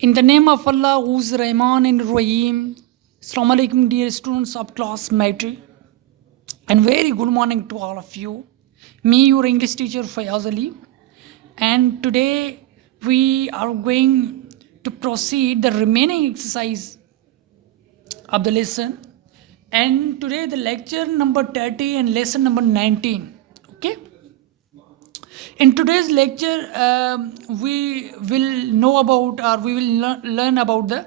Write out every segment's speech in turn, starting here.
In the name of Allah, who's Rahman and Rahim, Assalamu alaikum, dear students of class Matri, and very good morning to all of you. Me, your English teacher Fayaz Ali, and today we are going to proceed the remaining exercise of the lesson. And today the lecture number 30 and lesson number 19. Okay. In today's lecture, we will know about or we will learn about the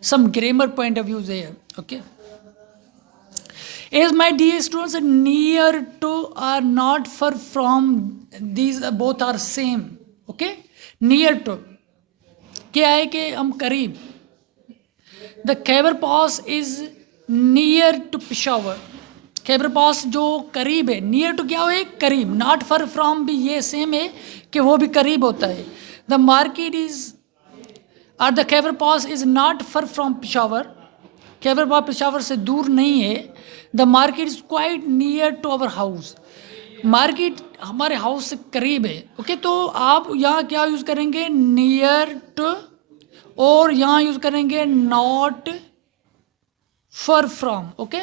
some grammar point of views here. Okay. As my dear students, near to or not far from, these both are same. Okay. Near to क्या है कि हम करीब. The Khyber pass is near to Peshawar. Khyber pass जो करीब है, near to क्या है करीब, नॉट फर फ्रॉम भी ये सेम है कि वो भी करीब होता है. द मार्केट इज और the Khyber pass is not far from Peshawar. Khyber pass Peshawar से दूर नहीं है. The market is quite near to our house. Market हमारे हाउस से करीब है. ओके तो आप यहाँ क्या यूज़ करेंगे, नियर टू, और यहाँ यूज़ करेंगे not far from. Okay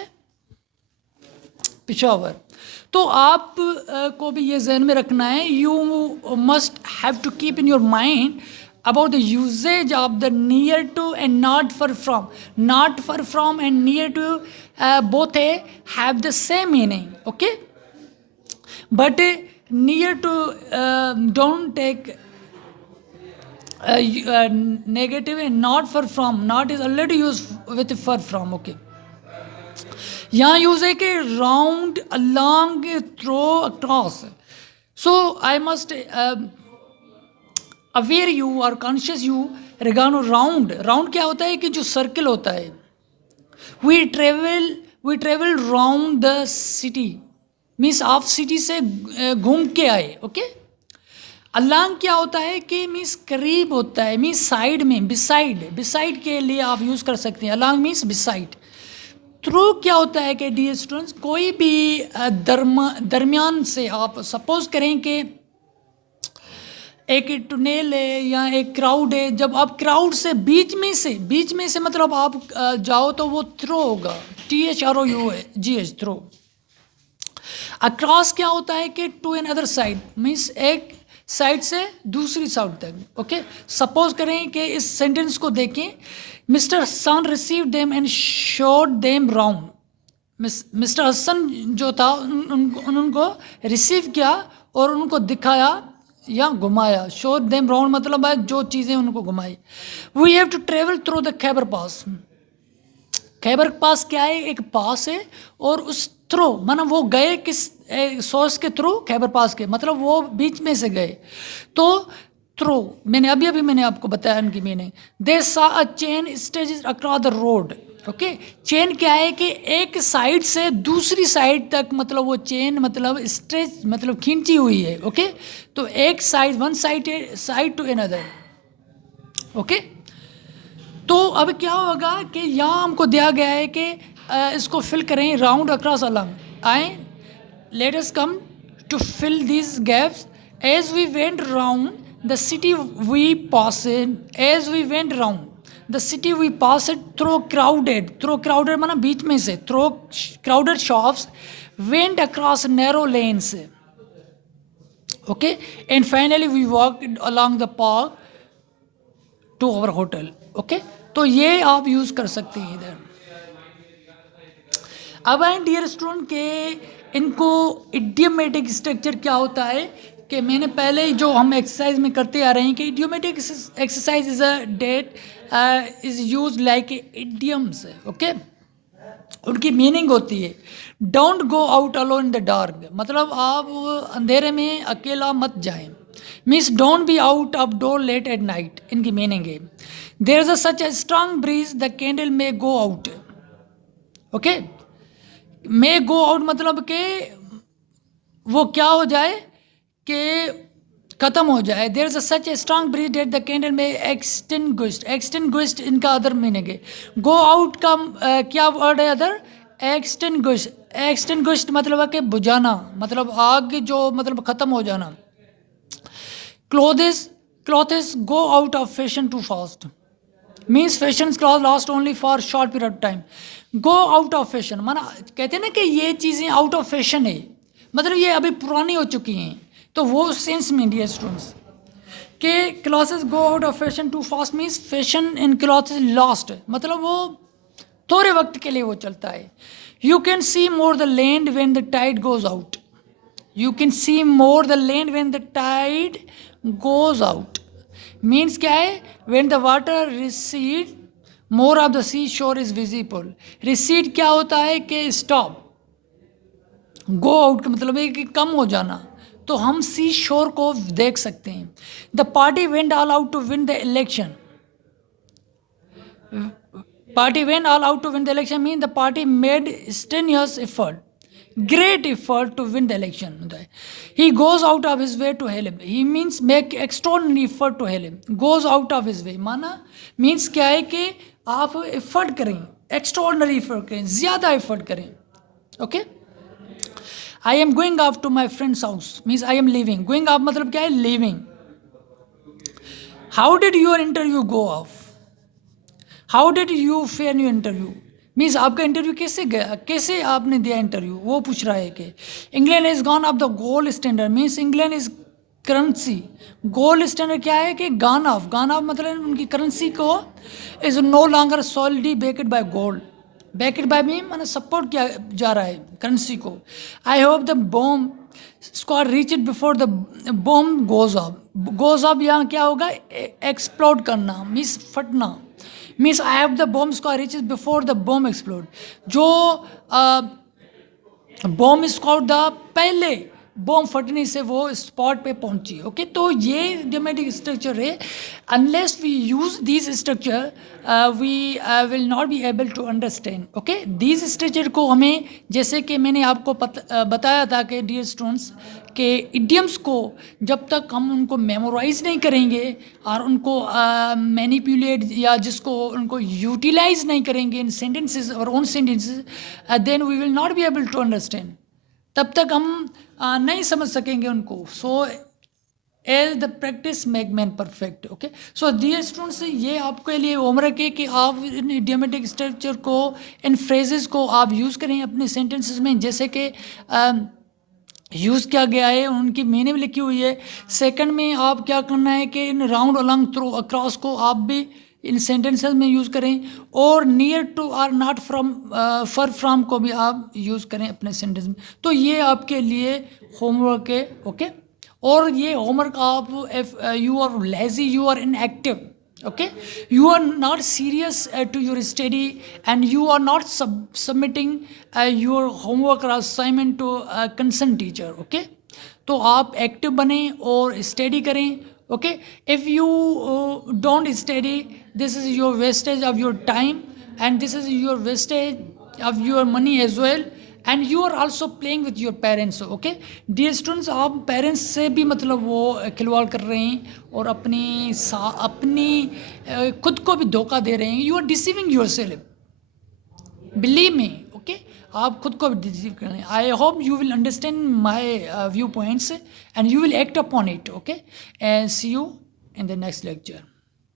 Peshawar. तो आप को भी ये जहन में रखना है. You must have to keep in your mind about the usage of the near to and not far from. Not far from and near to both have the same meaning. Okay, but near to don't take negative, and not far from, not is already used with far from. Okay, यहाँ use है कि round, along, through, across. So I must aware you और conscious you regarding round. Round क्या होता है कि जो circle होता है. We travel round the city means आप सिटी से घूम के आए. ओके. अलांग क्या होता है कि मीन्स करीब होता है, मीन्स साइड में, बिसाइड. बिसाइड के लिए आप यूज़ कर सकते हैं. Along means beside. थ्रू क्या होता है कि डियर स्टूडेंट्स, कोई भी दरमियान से, आप सपोज करें कि एक टनल है या एक क्राउड है. जब आप क्राउड से बीच में से मतलब आप जाओ तो वो थ्रो होगा. THROUGH throw. अक्रॉस क्या होता है कि to an other side means एक साइड से दूसरी साइड तक. ओके सपोज करें कि इस सेंटेंस को देखें. Mr Hasan receive them and showed them round. Mr Hasan जो था उनको रिसीव किया और उनको दिखाया या घुमाया. शो देम राउंड मतलब है जो चीज़ें उनको घुमाई. We have to travel through the Khyber pass. Khyber pass क्या है, एक पास है, और उस थ्रू मतलब वो गए किस सोर्स के थ्रू, खैबर पास के, मतलब वो बीच में से गए. तो थ्रू मैंने अभी मैंने आपको बताया उनकी मीनिंग. दे सा a chain stretches across the road. Okay chain क्या है कि एक साइड से दूसरी साइड तक, मतलब वो चेन मतलब स्ट्रेच मतलब खींची हुई है. ओके तो एक side, one side to another. Okay तो अब क्या होगा कि यहाँ हमको दिया गया है कि इसको फिल करें round across along. I let us come to fill this gaps. As we went round the city we pass. As we went round the city we pass through crowded माना बीच में से, through crowded shops, went across narrow lanes. Okay and finally we walk along the park to our hotel. Okay तो ये आप use कर सकते हैं इधर. अब आए डियर स्टूडेंट के इनको इडियोमेटिक स्ट्रक्चर क्या होता है कि मैंने पहले जो हम एक्सरसाइज में करते आ रहे हैं कि idiomatic exercise is a that is use like idioms. Okay उनकी मीनिंग होती है don't go out alone in the dark, मतलब आप अंधेरे में अकेला मत जाएं. Means don't be out of door late at night. इनकी मीनिंग है there is a such a strong breeze the candle may go out. Okay may go out मतलब कि वो क्या हो जाए कि ख़त्म हो जाए. There is a such a strong breeze that the candle may extinguished इनका अदर मीनिंग है. गो आउट का क्या वर्ड है अदर, एक्सटिंग्विश्ड मतलब है कि बुझाना, मतलब आग जो मतलब ख़त्म हो जाना. Clothes clothes go out of fashion too fast. Means fashion cloth last only for short period of time. Go out of fashion माना कहते हैं ना कि ये चीज़ें आउट ऑफ फैशन है, मतलब ये अभी पुरानी हो चुकी हैं. तो वो सेंस में डियर स्टूडेंट्स के clothes go out of fashion too fast means fashion in clothes lost, मतलब वो थोड़े वक्त के लिए वो चलता है. You can see more the land when the tide goes out. You can see more the land when the tide goes out means क्या है, when the water recede more of the sea shore is visible. Recede क्या होता है कि stop, go out का मतलब है कि कम हो जाना, तो हम सी शोर को देख सकते हैं. The party went all out to win the election. Party went all out to win the election mean the party made strenuous effort, great effort to win the election. He goes out of his way to help him. He means make extraordinary effort to help him. Goes out of his way माना means क्या है कि आप effort करें, extraordinary effort करें, ज़्यादा effort करें. Okay? I am going off to my friend's house means I am leaving. Going off मतलब क्या है, leaving. How did your interview go off? How did you fare your interview? Means आपका interview कैसे गया, कैसे आपने दिया इंटरव्यू, वो पूछ रहा है कि England is gone off the gold standard means England is currency. Gold standard क्या है कि गॉन ऑफ मतलब उनकी करेंसी को is no longer solidly backed by gold. Backed by mean मैंने सपोर्ट किया जा रहा है करेंसी को. I hope the bomb squad reach it before the bomb goes off. Goes off यहाँ क्या होगा, एक्सप्लोड करना मीन्स फटना. Means I have the bomb squad reaches before the bomb explode. जो बॉम्ब स्क्वाड द पहले bomb फटने से वो स्पॉट पे पहुंची. ओके, तो ये इडियोमेटिक स्ट्रक्चर है. Unless we use this structure we will not be able to understand. Okay, this structure को हमें, जैसे कि मैंने आपको बताया था कि डियर स्टूडेंट्स के इडियम्स को जब तक हम उनको मेमोराइज नहीं करेंगे और उनको मैनिपुलेट या जिसको उनको यूटिलाइज नहीं करेंगे इन सेंटेंसेस और own sentences, then we will not be able to understand. तब तक हम नहीं समझ सकेंगे उनको. So as the practice make man perfect. Okay, so dear students ये आपके लिए होमवर्क है कि आप इन इडियोमेटिक स्ट्रक्चर को, इन फ्रेजेस को आप यूज़ करें अपने सेंटेंसेस में, जैसे कि यूज़ किया गया है, उनकी मीनिंग लिखी हुई है. सेकंड में आप क्या करना है कि इन राउंड अलॉन्ग थ्रू अक्रॉस को आप भी इन सेंटेंसेस में यूज़ करें, और near to or not from far from को भी आप यूज़ करें अपने सेंटेंस में. तो ये आपके लिए होमवर्क है. ओके, और ये होमवर्क आप you are lazy, you are inactive. Okay, you are not serious to your study and you are not submitting your homework or assignment to a concerned teacher. Okay, तो आप active बने और study करें. Okay, if you don't study, this is your wastage of your time and this is your wastage of your money as well, and you are also playing with your parents. Okay, dear students आप parents से भी मतलब वो खिलवाड़ कर रहे हैं और अपनी खुद को भी धोखा दे रहे हैं. You are deceiving yourself, believe me. Okay, आप खुद को भी डिसीव कर रहे हैं. I hope you will understand my view points and you will act upon it. Okay, and see you in the next lecture.